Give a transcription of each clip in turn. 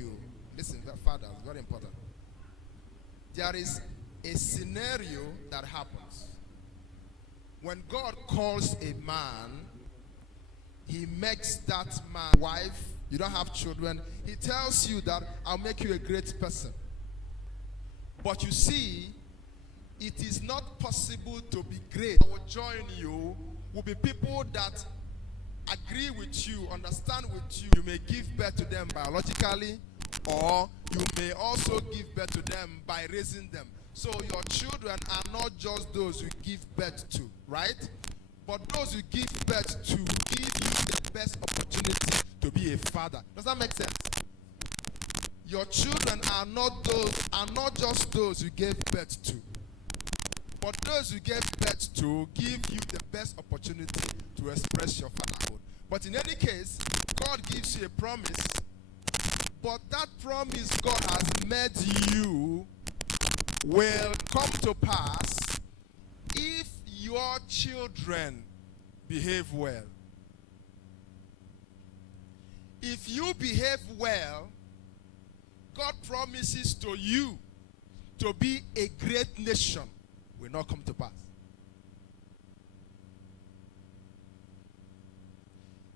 you. Listen, father, it's very important. There is a scenario that happens. When God calls a man, he makes that man wife. You don't have children. He tells you that I'll make you a great person. But you see, it is not possible to be great. I will join you will be people that agree with you, understand with you. You may give birth to them biologically, or you may also give birth to them by raising them. So your children are not just those you give birth to, right? But those you give birth to give you the best opportunity to be a father. Does that make sense? Your children are not just those you gave birth to. But those you gave birth to give you the best opportunity to express your fatherhood. But in any case, God gives you a promise. But that promise God has made you will come to pass if your children behave well. If you behave well, God promises to you to be a great nation will not come to pass.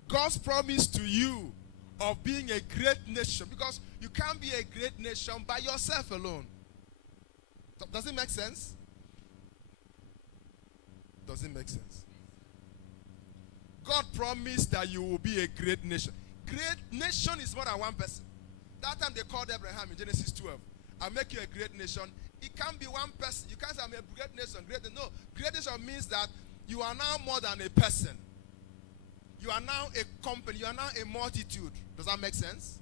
God's promise to you of being a great nation, because you can't be a great nation by yourself alone. Does it make sense? Does it make sense? God promised that you will be a great nation. Great nation is more than one person. That time they called Abraham in Genesis 12. I'll make you a great nation. It can't be one person. You can't say I'm a great nation. No, great nation means that you are now more than a person. You are now a company. You are now a multitude. Does that make sense?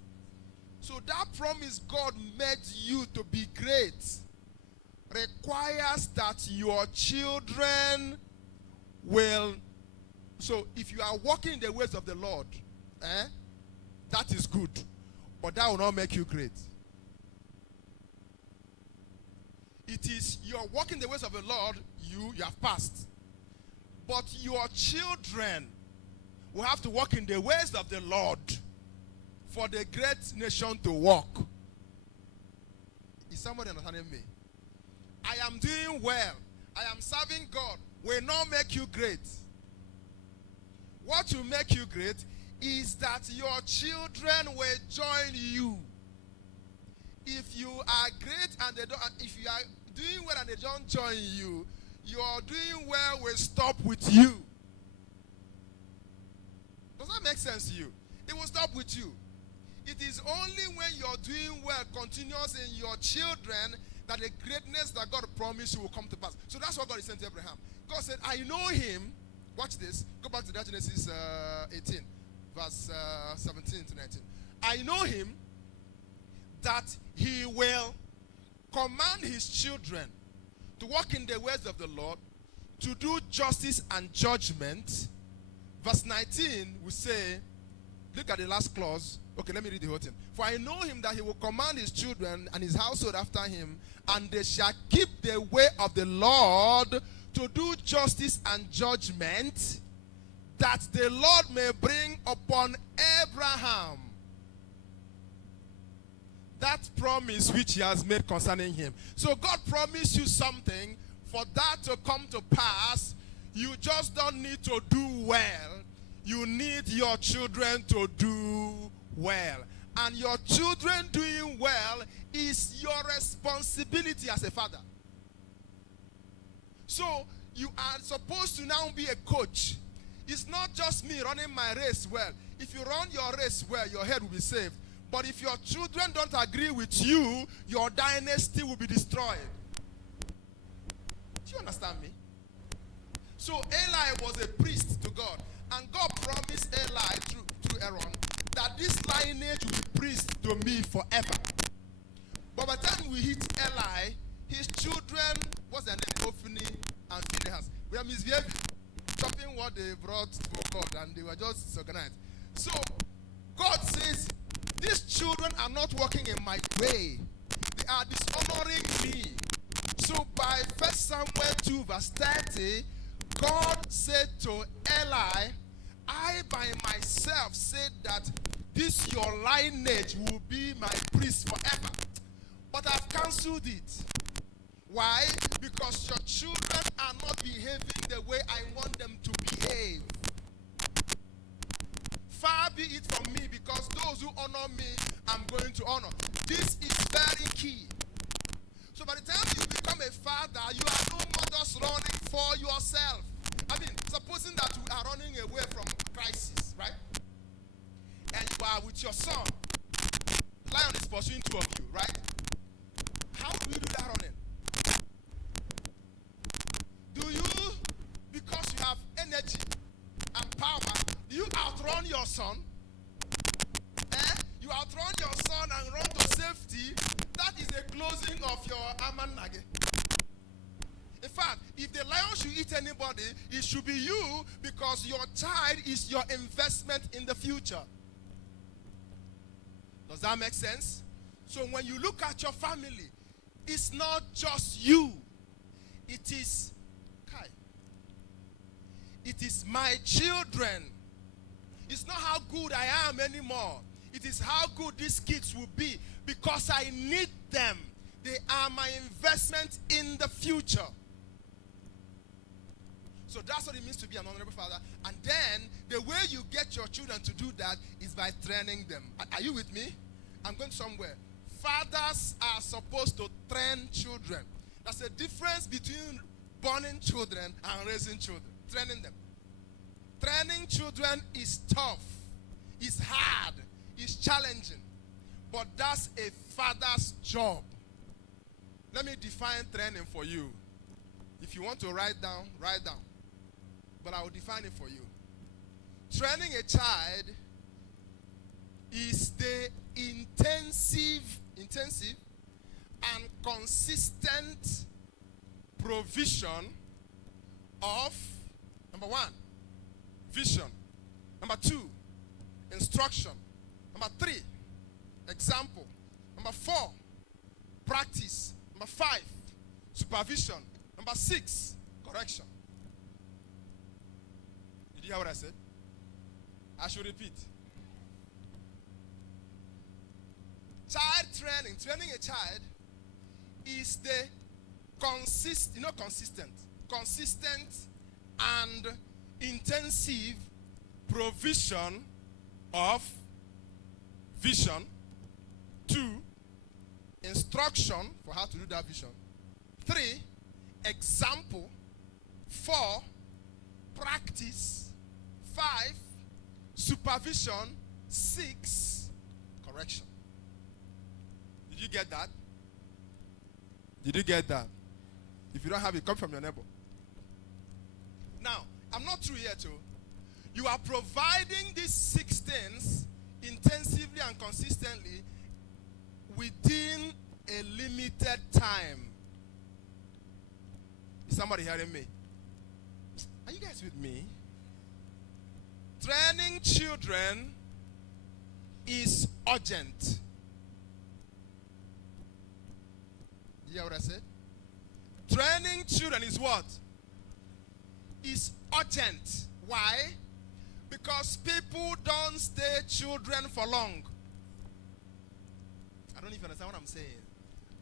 So that promise God made you to be great requires that your children will. So if you are walking in the ways of the Lord, that is good. But that will not make you great. It is you're walking the ways of the Lord, you have passed. But your children will have to walk in the ways of the Lord for the great nation to walk. Is somebody understanding me? I am doing well. I am serving God. Will not make you great. What will make you great is that your children will join you. If you are great and they don't, if you are doing well and they don't join you, your doing well will stop with you. Does that make sense to you? It will stop with you. It is only when you're doing well continuous in your children that the greatness that God promised you will come to pass. So that's what God is saying to Abraham. God said, I know him. Watch this. Go back to that Genesis 18, verse 17 to 19. I know him that he will command his children to walk in the ways of the Lord, to do justice and judgment. Verse 19 will say, look at the last clause. Okay, let me read the whole thing. For I know him that he will command his children and his household after him, and they shall keep the way of the Lord to do justice and judgment, that the Lord may bring upon Abraham that promise which he has made concerning him. So God promised you something. For that to come to pass, you just don't need to do well. You need your children to do well. And your children doing well is your responsibility as a father. So you are supposed to now be a coach. It's not just me running my race well. If you run your race well, your head will be saved. But if your children don't agree with you, your dynasty will be destroyed. Do you understand me? So Eli was a priest to God. And God promised Eli through Aaron that this lineage will be priest to me forever. But by the time we hit Eli, his children, what's their name? Ophni and Phinehas. We are misbehaving, stopping what they brought to God, and they were just disorganized. So God says, these children are not walking in my way. They are dishonoring me. So by 1 Samuel 2 verse 30, God said to Eli, I by myself said that this your lineage will be my priest forever. But I've cancelled it. Why? Because your children are not behaving the way I want them to behave. Far be it from me, because those who honor me, I'm going to honor. This is very key. So by the time you become a father, you are no more just running for yourself. I mean, supposing that you are running away from crisis, right? And you are with your son. The lion is pursuing two of you, right? How do you do that running? Do you, because you have energy and power, do you outrun your son? You outrun your son and run to safety. That is a closing of your amanage. In fact, if the lion should eat anybody, it should be you, because your child is your investment in the future. Does that make sense? So when you look at your family, it's not just you. It is Kai. It is my children. It's not how good I am anymore. It is how good these kids will be, because I need them. They are my investment in the future. So that's what it means to be an honorable father. And then the way you get your children to do that is by training them. Are you with me? I'm going somewhere. Fathers are supposed to train children. There's a difference between borning children and raising children. Training them. Training children is tough. It's hard. It's challenging. But that's a father's job. Let me define training for you. If you want to write down, write down. But I will define it for you. Training a child is the intensive and consistent provision of, number one, vision. Number two, instruction. Number three, example. Number four, practice. Number five, supervision. Number six, correction. Did you hear what I said? I should repeat. Child training, training a child is the consistent and intensive provision of vision. 2, instruction for how to do that vision. 3, example. 4, practice. 5, supervision. 6, correction. Did you get that? Did you get that? If you don't have it, come from your neighbor. Now, I'm not through yet, too. You are providing these 6 things intensively and consistently within a limited time. Is somebody hearing me? Are you guys with me? Training children is urgent. You hear what I said? Training children is what? Is urgent. Why? Because people don't stay children for long. I don't even understand what I'm saying.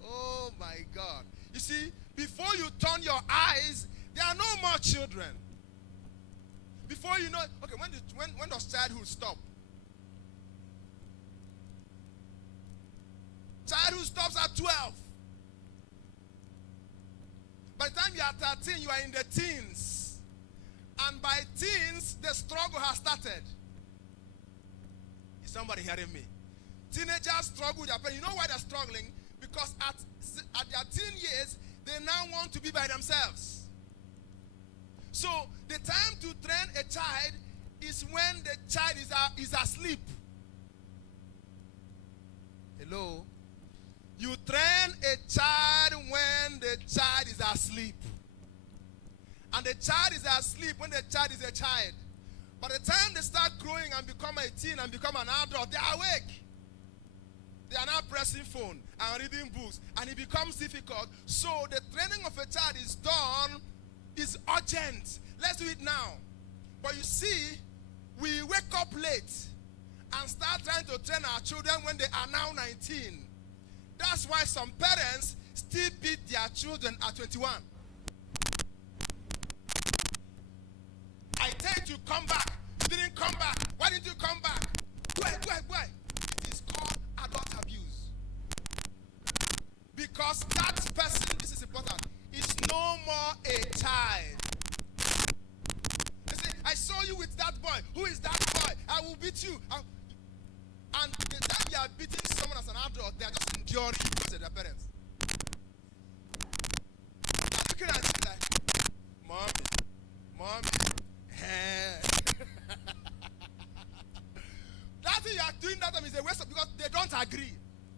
Oh my God. You see, before you turn your eyes, there are no more children. Before you know, okay, when does childhood stop? Childhood stops at 12. By the time you are 13, you are in the teens. And by teens, the struggle has started. Is somebody hearing me? Teenagers struggle with their parents. You know why they're struggling? Because at their teen years, they now want to be by themselves. So the time to train a child is when the child is asleep. Hello? You train a child when the child is asleep. And the child is asleep when the child is a child. By the time they start growing and become a teen and become an adult, they are awake. They are now pressing phone and reading books, and it becomes difficult. So the training of a child is urgent. Let's do it now. But you see, we wake up late and start trying to train our children when they are now 19. That's why some parents still beat their children at 21. I tell you to come back. You didn't come back. Why didn't you come back? Why? It is called adult abuse. Because that person, this is important, is no more a child. They say, I saw you with that boy. Who is that boy? I will beat you. And the time you are beating someone as an adult, they are just enduring because of their parents. They're looking at you like, mommy, that thing you are doing that time is a waste of, because they don't agree.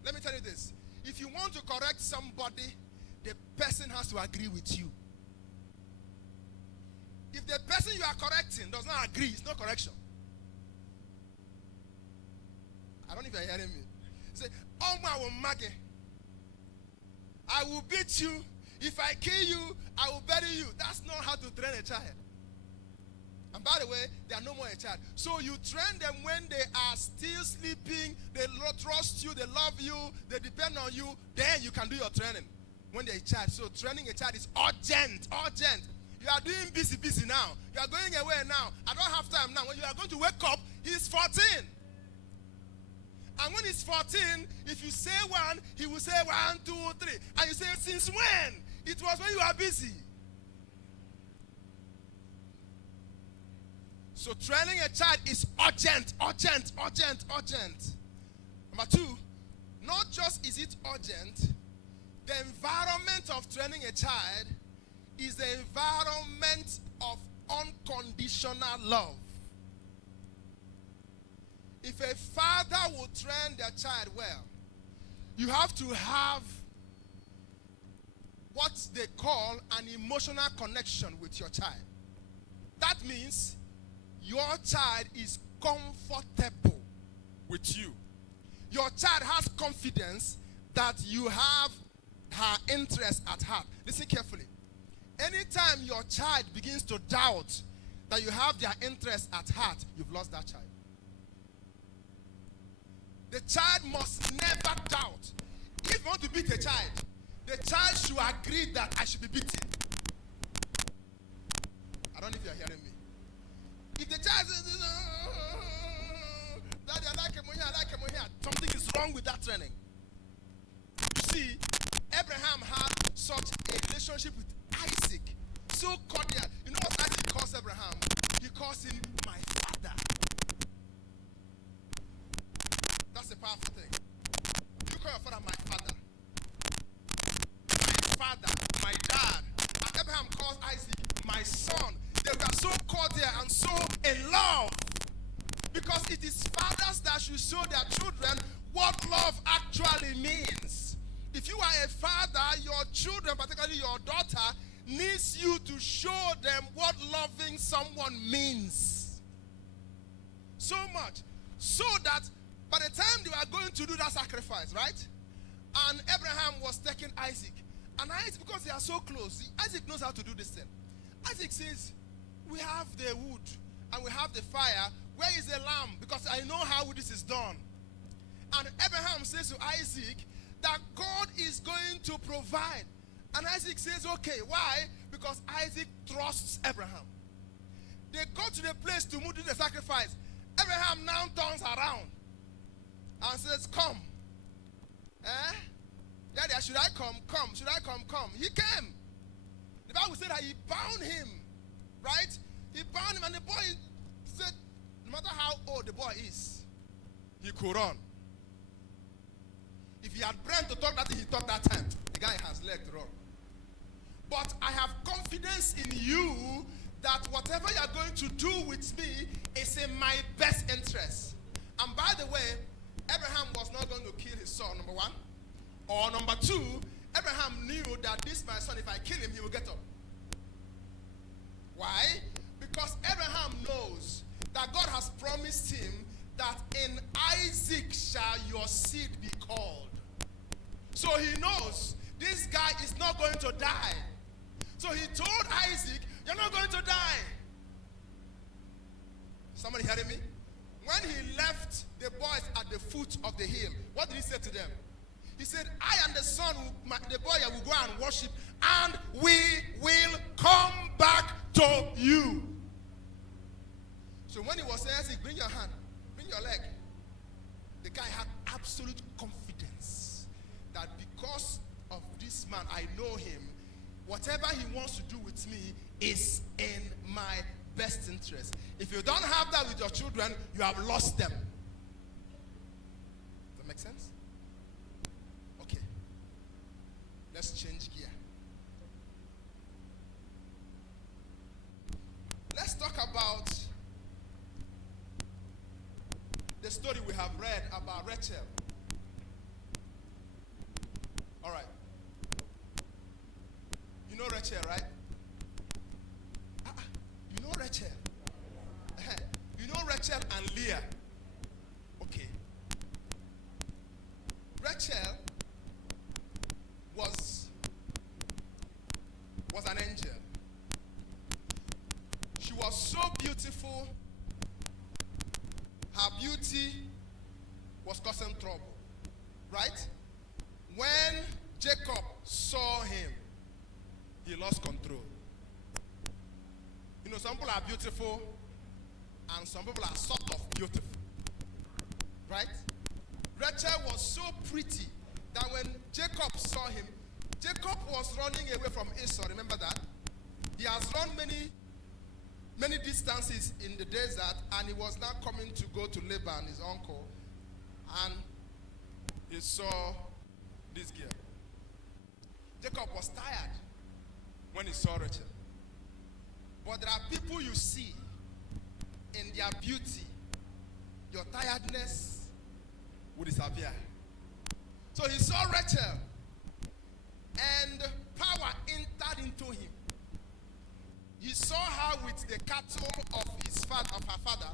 Let me tell you this. If you want to correct somebody, the person has to agree with you. If the person you are correcting does not agree, it's no correction. I don't know if you're hearing me. Say, oh my Maggie, I will beat you. If I kill you, I will bury you. That's not how to train a child. And by the way, they are no more a child. So you train them when they are still sleeping, they trust you, they love you, they depend on you, then you can do your training when they're a child. So training a child is urgent. You are doing busy now. You are going away now. I don't have time now. When you are going to wake up, he's 14. And when he's 14, if you say one, he will say 1, 2, 3. And you say, since when? It was when you are busy. So training a child is urgent. Number 2, not just is it urgent, the environment of training a child is the environment of unconditional love. If a father will train their child well, you have to have what they call an emotional connection with your child. That means your child is comfortable with you. Your child has confidence that you have her interest at heart. Listen carefully. Anytime your child begins to doubt that you have their interest at heart, you've lost that child. The child must never doubt. If you want to beat a child, the child should agree that I should be beaten. I don't know if you're hearing me. If the child says, Daddy, I like him here, something is wrong with that training. You see, Abraham had such a relationship with Isaac, so cordial. You know what Isaac calls Abraham? He calls him my father. That's a powerful thing. You call your father my father. My father, my dad. And Abraham calls Isaac my son. They were so cordial and so in love. Because it is fathers that should show their children what love actually means. If you are a father, your children, particularly your daughter, needs you to show them what loving someone means. So much. So that by the time they were going to do that sacrifice, right? And Abraham was taking Isaac. And Isaac, because they are so close, Isaac knows how to do this thing. Isaac says, we have the wood and we have the fire. Where is the lamb? Because I know how this is done. And Abraham says to Isaac that God is going to provide. And Isaac says, okay, why? Because Isaac trusts Abraham. They go to the place to do the sacrifice. Abraham now turns around and says, come. Daddy, should I come? Come. Should I come? Come. He came. The Bible said that he bound him. Right? He bound him, and the boy said, no matter how old the boy is, he could run. If he had brain to talk that thing, he talked that time. The guy has leg to run. But I have confidence in you that whatever you are going to do with me is in my best interest. And by the way, Abraham was not going to kill his son, number 1. Or number 2, Abraham knew that this my son, if I kill him, he will get up. Why? Because Abraham knows that God has promised him that in Isaac shall your seed be called. So he knows this guy is not going to die. So he told Isaac, you're not going to die. Somebody hearing me? When he left the boys at the foot of the hill, what did he say to them? He said, I and the son, the boy will go and worship, and we will come back to you. So when he was saying, I said, bring your hand, bring your leg. The guy had absolute confidence that because of this man, I know him. Whatever he wants to do with me is in my best interest. If you don't have that with your children, you have lost them. Does that make sense? Okay. Let's change gear. Let's talk about the story we have read about Rachel. All right. You know Rachel, right? You know Rachel? You know Rachel and Leah? Okay. Rachel was an angel. She was so beautiful. Her beauty was causing trouble. Right? When Jacob saw him, he lost control. You know, some people are beautiful and some people are sort of beautiful. Right? Rachel was so pretty that when Jacob saw him, Jacob was running away from Esau. Remember that? He has run many distances in the desert, and he was now coming to go to Laban, his uncle, and he saw this girl. Jacob was tired when he saw Rachel. But there are people you see in their beauty, your tiredness will disappear. So he saw Rachel, and power entered into him. He saw her with the cattle of her father,